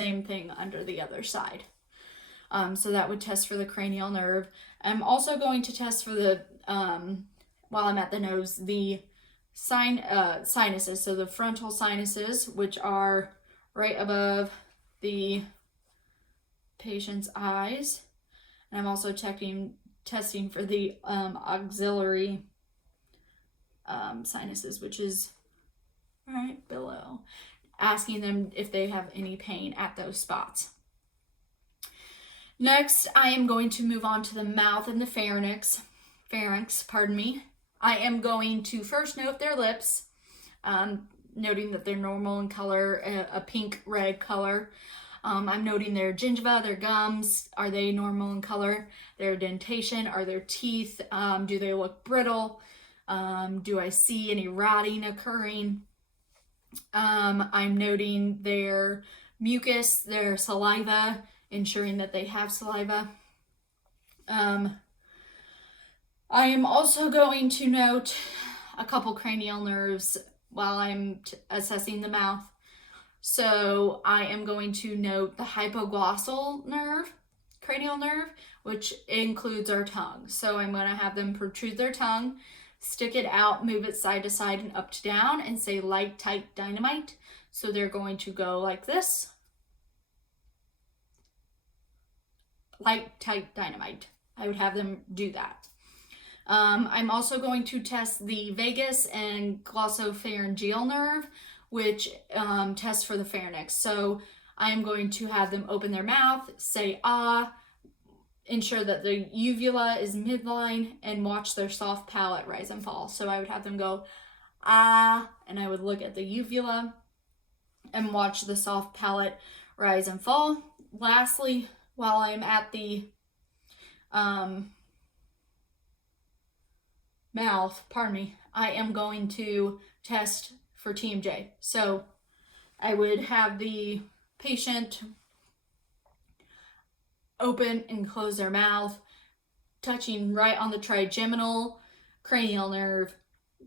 same thing under the other side. So that would test for the cranial nerve. I'm also going to test for the, while I'm at the nose, the sinuses. So the frontal sinuses, which are right above the patient's eyes. And I'm also testing for the auxiliary sinuses, which is right below, asking them if they have any pain at those spots. Next, I am going to move on to the mouth and the pharynx, pardon me. I am going to first note their lips, noting that they're normal in color, a pink-red color. I'm noting their gingiva, their gums, are they normal in color? Their dentation, are their teeth, do they look brittle? Do I see any rotting occurring? I'm noting their mucus, their saliva, ensuring that they have saliva. I am also going to note a couple cranial nerves while I'm assessing the mouth. So I am going to note the hypoglossal nerve, cranial nerve, which includes our tongue. So I'm going to have them protrude their tongue, stick it out, move it side to side and up to down, and say light, tight, dynamite. So they're going to go like this. Light, tight, dynamite. I would have them do that. I'm also going to test the vagus and glossopharyngeal nerve, which tests for the pharynx. So I am going to have them open their mouth, say ah, ensure that the uvula is midline, and watch their soft palate rise and fall. So I would have them go ah, and I would look at the uvula and watch the soft palate rise and fall. Lastly, while I'm at the mouth, I am going to test for TMJ. So I would have the patient open and close their mouth, touching right on the trigeminal cranial nerve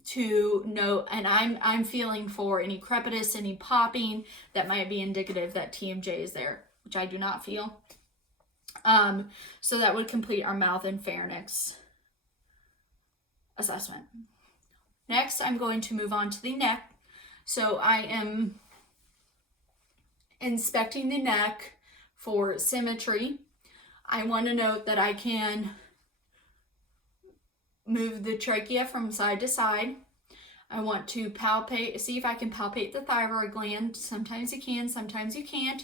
to note, and I'm feeling for any crepitus, any popping that might be indicative that TMJ is there, which I do not feel. So that would complete our mouth and pharynx assessment. Next, I'm going to move on to the neck. So I am inspecting the neck for symmetry. I want to note that I can move the trachea from side to side. I want to palpate, see if I can palpate the thyroid gland. Sometimes you can, sometimes you can't.